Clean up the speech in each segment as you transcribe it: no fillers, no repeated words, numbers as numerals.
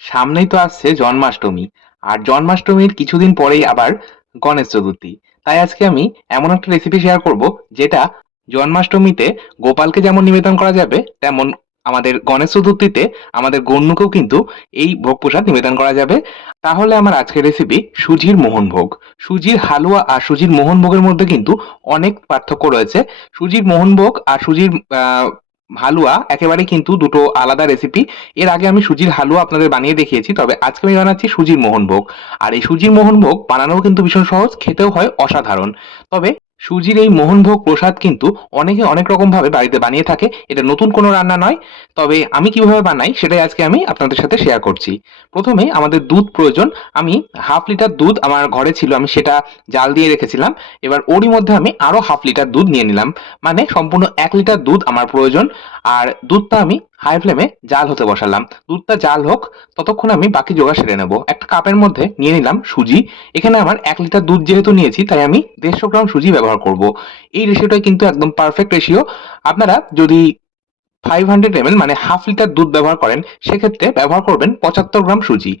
সামনেই তো আসছে জন্মাষ্টমী। আর জন্মাষ্টমীর কিছুদিন পরেই আবার গণেশ চতুর্থী। তাই আজকে আমি এমন একটা রেসিপি শেয়ার করব যেটা জন্মাষ্টমীতে গোপালকে যেমন নিবেদন করা যাবে, তেমন আমাদের গণেশ চতুর্থীতে আমাদের গণ্যকেও কিন্তু এই ভোগ প্রসাদ নিবেদন করা যাবে। তাহলে আমার আজকের রেসিপি সুজির মোহনভোগ। সুজির হালুয়া আর সুজির মোহনভোগের মধ্যে কিন্তু অনেক পার্থক্য রয়েছে। সুজির মোহনভোগ আর সুজির হালুয়া একেবারেই কিন্তু দুটো আলাদা রেসিপি। এর আগে আমি সুজির হালুয়া আপনাদের বানিয়ে দেখিয়েছি, তবে আজকে আমি বানাচ্ছি সুজির মোহনভোগ। আর এই সুজির মোহনভোগ বানানোও কিন্তু ভীষণ সহজ, খেতেও হয় অসাধারণ। তবে সুজির এই মোহনভোগ প্রসাদ কিন্তু অনেকে অনেক রকম ভাবে বাড়িতে বানিয়ে থাকে, এটা নতুন কোনো রান্না নয়। তবে আমি কিভাবে বানাই সেটাই আজকে আমি আপনাদের সাথে শেয়ার করছি। প্রথমে আমাদের দুধ প্রয়োজন। আমি হাফ লিটার দুধ আমার ঘরে ছিল, আমি সেটা জাল দিয়ে রেখেছিলাম। এবার ওরই মধ্যে আমি আরো হাফ লিটার দুধ নিয়ে নিলাম, মানে সম্পূর্ণ 1 লিটার দুধ আমার প্রয়োজন। আর দুধটা আমি হাই ফ্লেমে জাল হতে বসালাম। দুধটা জাল হোক, ততক্ষণ আমি বাকি জোগাড় সেরে নেব। একটা কাপের মধ্যে নিয়ে নিলাম সুজি। এখানে আমার 1 লিটার দুধ যেহেতু নিয়েছি, তাই আমি 150 গ্রাম সুজি ব্যবহার করব। এই রেশিওটাই কিন্তু একদম পারফেক্ট রেশিও। আপনারা যদি 500 ml মানে হাফ লিটার দুধ ব্যবহার করেন, সেক্ষেত্রে ব্যবহার করবেন 75 গ্রাম সুজি।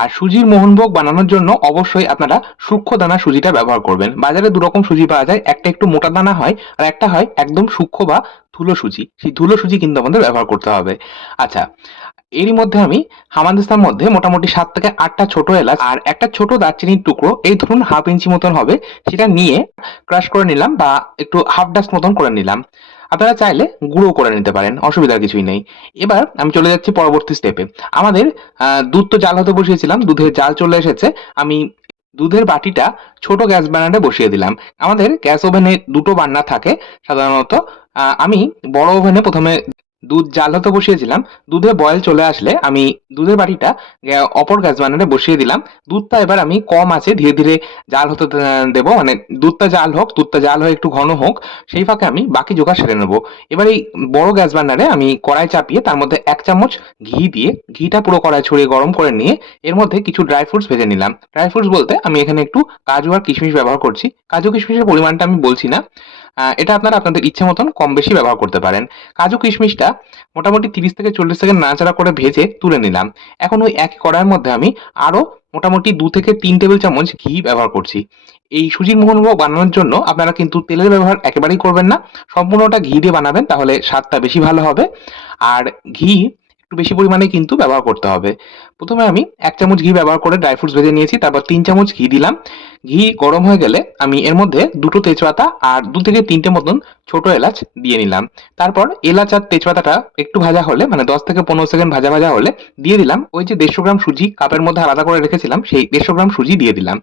আর সুজির মোহনভোগ বানানোর জন্য অবশ্যই আপনারা সূক্ষ্ম দানা সুজিটা ব্যবহার করবেন। বাজারে দুরকম সুজি পাওয়া যায়, একটা একটু মোটা দানা হয় আর একটা হয় একদম সূক্ষ্ম বা ধুলো সুজি। সেই ধুলো সুজি কিন্তু আমাদের ব্যবহার করতে হবে। আচ্ছা, এরই মধ্যে আমি হামানদিস্তার মধ্যে মোটামুটি 7 থেকে 8টা ছোট এলাচ আর একটা ছোট দারচিনির টুকরো, এই ধরুন হাফ ইঞ্চি মতন হবে, সেটা নিয়ে ক্রাশ করে নিলাম বা একটু হাফ ডাস্ট মতন করে নিলাম। আপনারা চাইলে গুঁড়ো করে নিতে পারেন, অসুবিধার কিছুই নেই। এবার আমি চলে যাচ্ছি পরবর্তী স্টেপে। আমাদের দুধ তো জাল হতে বসিয়েছিলাম, দুধের জাল চলে এসেছে। আমি দুধের বাটিটা ছোট গ্যাস বার্নারে বসিয়ে দিলাম। আমাদের গ্যাস ওভেনে দুটো বার্নার থাকে সাধারণত। আমি বড় ওভেনে প্রথমে দুধ জাল হতে বসিয়েছিলাম। দুধে বয়েল চলে আসলে আমি দুধের বাটিটা অপর গ্যাস বার্নারে বসিয়ে দিলাম। দুধটা এবার আমি কম আঁচে ধীরে ধীরে জাল হতে দেবো, মানে দুধটা জাল হোক, দুধটা জাল হয়ে একটু ঘন হোক, সেই ফাঁকে আমি বাকি জোগাড় সেরে নেবো। এবার এই বড় গ্যাস বার্নারে আমি কড়াই চাপিয়ে তার মধ্যে 1 চামচ ঘি দিয়ে, ঘিটা পুরো কড়াই ছড়িয়ে গরম করে নিয়ে এর মধ্যে কিছু ড্রাই ফ্রুটস ভেজে নিলাম। ড্রাই ফ্রুটস বলতে আমি এখানে একটু কাজু আর কিশমিশ ব্যবহার করছি। কাজু কিশমিশের পরিমাণটা আমি বলছি না, এটা আপনারা আপনাদের ইচ্ছে মতন কম বেশি ব্যবহার করতে পারেন। কাজু কিশমিশটা মোটামুটি 30 থেকে 40 সেকেন্ড নাড়াচাড়া করে ভেজে তুলে নিলাম। এখন ওই একই কড়াইয়ের মধ্যে আমি আরো মোটামুটি 2 থেকে 3 টেবিল চামচ ঘি ব্যবহার করছি। এই সুজির মোহনভোগ বানানোর জন্য আপনারা কিন্তু তেলের ব্যবহার একেবারেই করবেন না, সম্পূর্ণটা ঘি দিয়ে বানাবেন, তাহলে স্বাদটা বেশি ভালো হবে। আর ঘি একটু বেশি পরিমাণে কিন্তু ব্যবহার করতে হবে। প্রথমে আমি 1 চামচ ঘি ব্যবহার করে ড্রাই ফ্রুটস ভেজে নিয়েছি, তারপর 3 চামচ ঘি দিলাম। ঘি গরম হয়ে গেলে আমি এর মধ্যে দুটো তেজপাতা আর 2 থেকে 3টে মতন ছোট এলাচ দিয়ে নিলাম। তারপর এলাচ আর তেজপাতাটা একটু ভাজা হলে, মানে 10 থেকে 15 সেকেন্ড ভাজা ভাজা হলে দিয়ে দিলাম ওই যে 150 গ্রাম সুজি কাপের মধ্যে আলাদা করে রেখেছিলাম, সেই 150 গ্রাম সুজি দিয়ে দিলাম।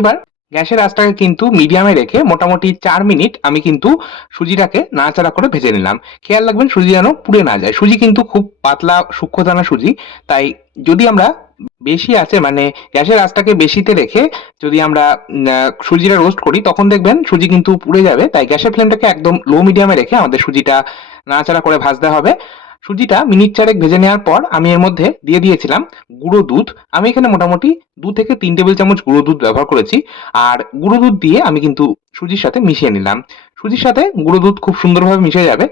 এবার গ্যাসের আঁচটাকে কিন্তু মিডিয়ামে রেখে মোটামুটি 4 মিনিট আমি কিন্তু সুজিটাকে নাড়াচাড়া করে ভেজে নিলাম। খেয়াল রাখবেন সুজি যেন পুড়ে না যায়। সুজি কিন্তু খুব পাতলা সূক্ষ্ম দানা সুজি, তাই যদি আমরা বেশি আছে, মানে গ্যাসের আঁচটাকে বেশিতে রেখে যদি আমরা সুজিটা রোস্ট করি, তখন দেখবেন সুজি কিন্তু পুড়ে যাবে। তাই গ্যাসের ফ্লেমটাকে একদম লো মিডিয়ামে রেখে আমাদের সুজিটা নাড়াচাড়া করে ভাজতে হবে। সুজিটা মিনিট চারেক ভেজে নেওয়ার পর আমি এর মধ্যে দিয়ে দিয়েছিলাম গুঁড়ো দুধ। আমি এখানে মোটামুটি 2 থেকে 3 টেবিল চামচ গুঁড়ো দুধ ব্যবহার করেছি। আর গুঁড়ো দুধ দিয়ে আমি কিন্তু সুজির সাথে মিশিয়ে নিলাম। সুজির সাথে গুঁড়ো দুধ খুব সুন্দরভাবে মিশে যাবে।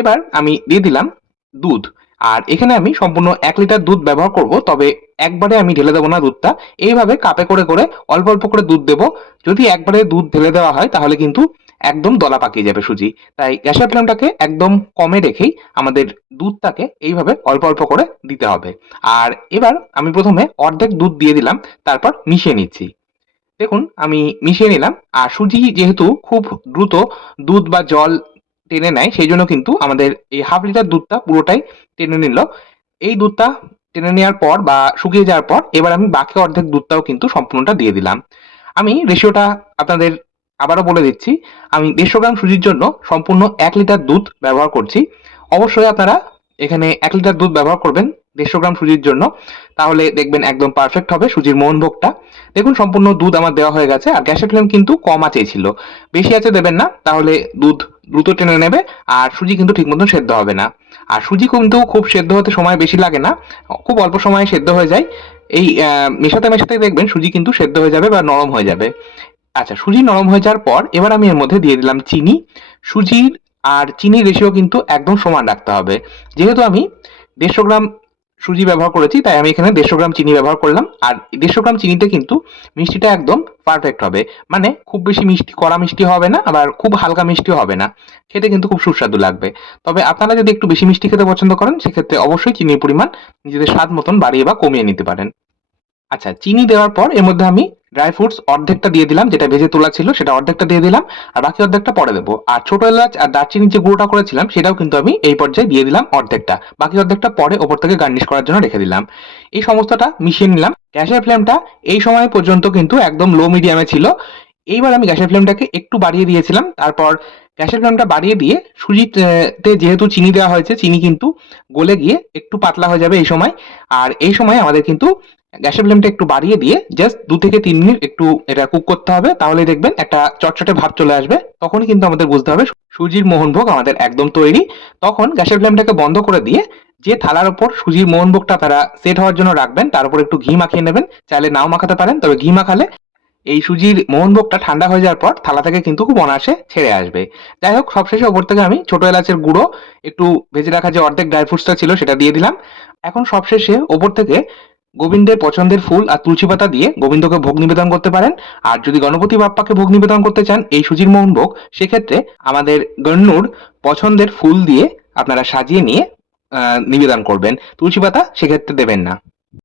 এবার আমি দিয়ে দিলাম দুধ। আর এখানে আমি সম্পূর্ণ 1 লিটার দুধ ব্যবহার করব, তবে একবারে আমি ঢেলে দেবো না দুধটা। এইভাবে কাপে করে করে অল্প অল্প করে দুধ দেবো। যদি একবারে দুধ ঢেলে দেওয়া হয় তাহলে কিন্তু একদম দলা পাকিয়ে যাবে সুজি। তাই গ্যাসের ফ্লেমটাকে একদম কমে রেখেই আমাদের দুধটাকে এইভাবে অল্প অল্প করে দিতে হবে। আর এবার আমি প্রথমে অর্ধেক দুধ দিয়ে দিলাম, তারপর মিশিয়ে নিচ্ছি। দেখুন আমি মিশিয়ে নিলাম। আর সুজি যেহেতু খুব দ্রুত দুধ বা জল টেনে নেয়, সেই জন্য কিন্তু আমাদের এই হাফ লিটার দুধটা পুরোটাই টেনে নিল। এই দুধটা টেনে নেওয়ার পর বা শুকিয়ে যাওয়ার পর এবার আমি বাকি অর্ধেক দুধটাও কিন্তু সম্পূর্ণটা দিয়ে দিলাম। আমি রেশিওটা আপনাদের আবারও বলে দিচ্ছি। আমি 150 গ্রাম সুজির জন্য সম্পূর্ণ 1 লিটার দুধ ব্যবহার করছি। অবশ্যই আপনারা এখানে 1 লিটার দুধ ব্যবহার করবেন 150 গ্রাম সুজির জন্য, তাহলে দেখবেন একদম পারফেক্ট হবে সুজির মোহনভোগটা। দেখুন সম্পূর্ণ দুধ আমার দেওয়া হয়ে গেছে। আর গ্যাসের ফ্লেম কিন্তু কম আঁচেই ছিল, বেশি আঁচে দেবেন না, তাহলে দুধ দ্রুত টেনে নেবে আর সুজি কিন্তু ঠিক মতন সেদ্ধ হবে না। আর সুজি কিন্তু খুব সেদ্ধ হতে সময় বেশি লাগে না, খুব অল্প সময়ে সেদ্ধ হয়ে যায়। এই মেশাতে মেশাতে দেখবেন সুজি কিন্তু সেদ্ধ হয়ে যাবে বা নরম হয়ে যাবে। আচ্ছা, সুজি নরম হয়ে যাওয়ার পর এবার আমি এর মধ্যে দিয়ে দিলাম চিনি। সুজির আর চিনির রেশিও কিন্তু একদম সমান রাখতে হবে। যেহেতু আমি 150 গ্রাম সুজি ব্যবহার করেছি, তাই আমি এখানে 150 গ্রাম চিনি ব্যবহার করলাম। আর 150 গ্রাম চিনিতে কিন্তু মিষ্টিটা একদম পারফেক্ট হবে। মানে খুব বেশি মিষ্টি, কড়া মিষ্টি হবে না, আবার খুব হালকা মিষ্টিও হবে না। খেতে কিন্তু খুব সুস্বাদু লাগবে। তবে আপনারা যদি একটু বেশি মিষ্টি খেতে পছন্দ করেন, সেক্ষেত্রে অবশ্যই চিনির পরিমাণ নিজেদের স্বাদ মতন বাড়িয়ে বা কমিয়ে নিতে পারেন। আচ্ছা, চিনি দেওয়ার পর এর মধ্যে আমি ড্রাই ফ্রুটস অর্ধেকটা দিয়ে দিলাম, যেটা ভেজে তোলা ছিল সেটা অর্ধেকটা দিয়ে দিলাম, আর বাকি অর্ধেকটা পরে দেবো। আর ছোট এলাচ আর দারচিনির যে গুঁড়োটা করেছিলাম সেটাও কিন্তু আমি এই পর্যায়ে দিয়ে দিলাম অর্ধেকটা, বাকি অর্ধেকটা পরে ওপর থেকে গার্নিশ করার জন্য রেখে দিলাম। এই সমস্তটা মিশিয়ে নিলাম। গ্যাসের ফ্লেমটা এই সময় পর্যন্ত কিন্তু একদম লো মিডিয়ামে ছিল। এইবার আমি গ্যাসের ফ্লেমটাকে একটু বাড়িয়ে দিয়েছিলাম। তারপর গ্যাসের ফ্লেমটা বাড়িয়ে দিয়ে সুজিতে যেহেতু চিনি দেওয়া হয়েছে, চিনি কিন্তু গলে গিয়ে একটু পাতলা হয়ে যাবে এই সময়। আর এই সময় আমাদের কিন্তু গ্যাসের ফ্লেমটা একটু বাড়িয়ে দিয়ে জাস্ট 2 থেকে 3 মিনিট একটু এটা কুক করতে হবে। তাহলেই দেখবেন একটা চটচটে ভাব চলে আসবে। তখনই কিন্তু আমাদের বুঝতে হবে সুজির মোহনভোগ আমাদের একদম তৈরি। তখন গ্যাসের ফ্লেমটাকে বন্ধ করে দিয়ে যে থালার উপর সুজির মোহনভোগটা আপনারা সেট হওয়ার জন্য রাখবেন, তার উপর একটু ঘি মাখিয়ে নেবেন। চাইলে নাও মাখাতে পারেন, তবে ঘি মাখালে এই সুজির মোহনভোগটা ঠান্ডা হয়ে যাওয়ার পর থালা থেকে কিন্তু খুব অনায়াসে ছেড়ে আসবে। যাই হোক, সবশেষে ওপর থেকে আমি ছোট এলাচের গুঁড়ো, একটু ভেজে রাখা যে অর্ধেক ড্রাই ফ্রুটসটা ছিল সেটা দিয়ে দিলাম। এখন সবশেষে ওপর থেকে গোবিন্দের পছন্দের ফুল আর তুলসী পাতা দিয়ে গোবিন্দকে ভোগ নিবেদন করতে পারেন। আর যদি গণপতি বাপ্পাকে ভোগ নিবেদন করতে চান এই সুজির মোহনভোগ, সেক্ষেত্রে আমাদের গণ্যুর পছন্দের ফুল দিয়ে আপনারা সাজিয়ে নিয়ে নিবেদন করবেন। তুলসী পাতা সেক্ষেত্রে দেবেন না।